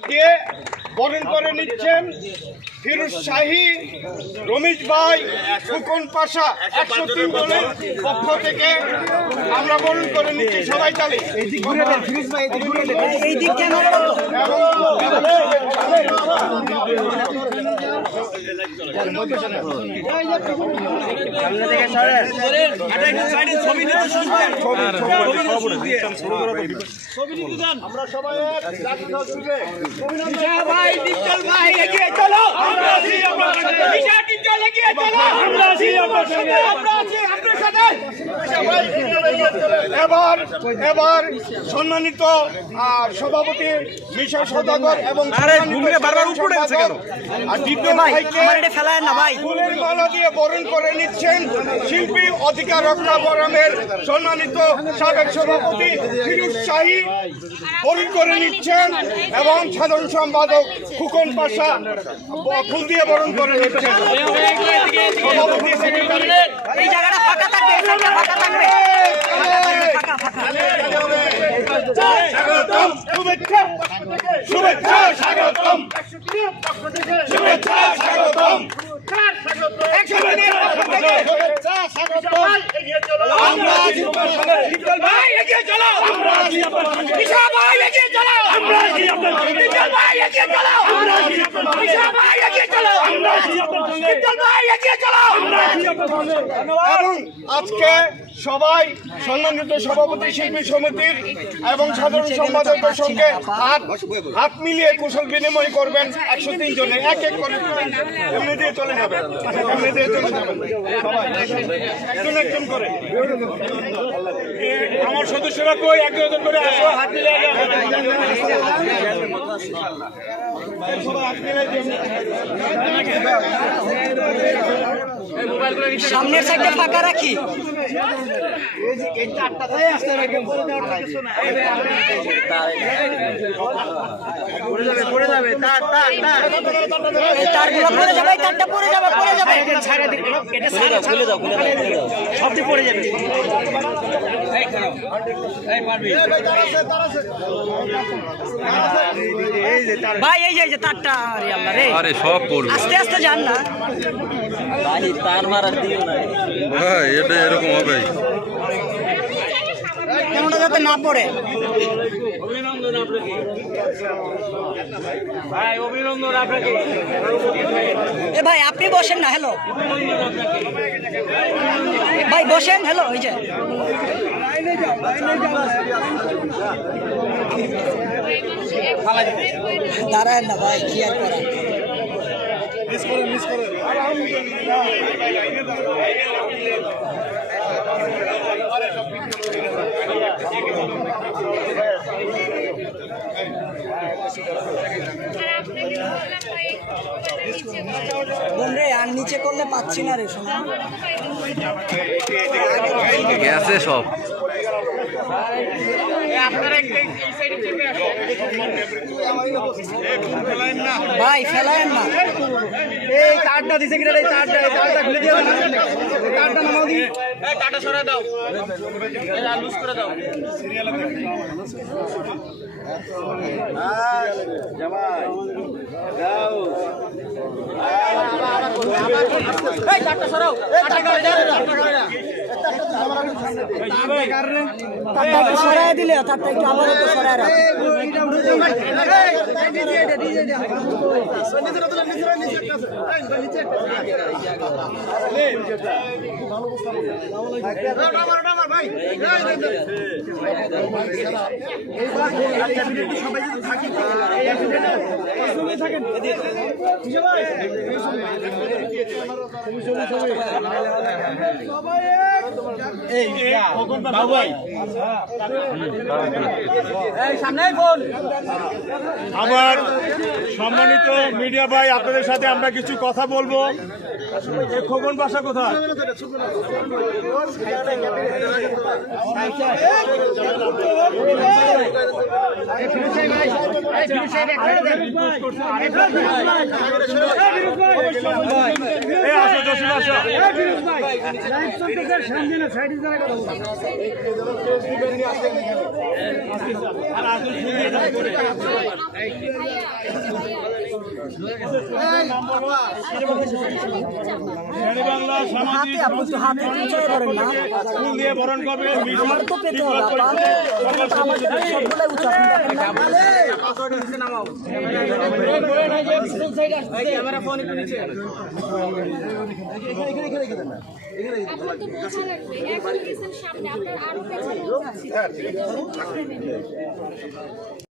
দিয়ে বরণ করে নিচ্ছেন ফিরুজ শাহী, রমেশ ভাই, ফুকন পাশা, একশো তিন দলের পক্ষ থেকে আমরা বরণ করে নিচ্ছি সবাই তালে। কেন আমরা সবাই ভাই ডিজিটাল ভাই এগিয়ে চলো আমরা আছি আমরা আছি আমরা আছি। এবার এবার সম্মানিত সভাপতি মিশা সদাগর এবং সম্মানিত বারবার উপরে আছে কেন? আর দ্বিতীয় ভাই ভাইকে আমার ফেলায় না ভাই। ফুলের মালা দিয়ে বরণ করে নিচ্ছেন শিল্পী অধিকার রক্ষা ফোরামের সম্মানিত সাবেক সভাপতি ফিরুজ শাহী। বরণ করে নিচ্ছেন এবং সাধারণ সম্পাদক ফুকন পাশা ফুল দিয়ে বরণ করে নিচ্ছেন। সভাপতি সেক্রেটারি। এই জায়গাটা ফাঁকা শুভেচ্ছা স্বাগতম শুভেচ্ছা স্বাগতম আমরা আছি আপনার সাথে। ভাই এগিয়ে চলো আমরা আছি আপনার সাথে। দিশা ভাই এগিয়ে চলো আমরা আছি আপনার সাথে। ডিজিটাল ভাই এগিয়ে চলো আমরা আছি আপনার সাথে। দিশা ভাই এগিয়ে চলো আমরা আছি আপনার সাথে। ডিজিটাল ভাই এগিয়ে চলো এবং আজকে সবাই সম্মানিত সভাপতি শিল্পী সমিতির এবং সাধারণ সম্পাদকের সঙ্গে হাত মিলিয়ে কুশল বিনিময় করবেন একশো তিন জনে, এক এক করে। এমনি দিয়ে চলে যাবেন এমনি দিয়ে চলে যাবেন সবাই, একজন একজন করে। আমার সদস্যরা কই? একজন একজন করে আসো, হাত মিলিয়ে সবাই, হাত মিলিয়ে সামনের সাইকেল ফাঁকা রাখি। সবটি পড়ে যাবে। ভাই এই যে এই যে তারটা আরে আল্লাহ রে। আরে সব পড়বে আস্তে আস্তে যান না। হ্যাঁ এটা এরকম হবে যাতে না পড়ে? এ ভাই আপনি বসেন না হ্যালো ভাই বসেন হ্যালো ওই যে। দাঁড়ায় না ভাই, কি আর করা? আর নিচে করলে পাচ্ছি না রে শোনা গেছে সব। ভাই ফেলায়েন না। এই তারটা দিছে কিনা এই তারটা এই তারটা খুলে দিয়ে দাও এই তারটা নামাও দি। এই তারটা সরা দাও। এই আর লুজ করে দাও। এই তারটা সরাও। তারটা গাড়ি তারটা একটু দিলে তারটা একটু আবার আমার সম্মানিত মিডিয়া ভাই আপনাদের সাথে আমরা কিছু কথা বলব। এই খোকন বাসা কোথায়? দেখেন না ক্যামেরা ফোন একটু নিচে আপনার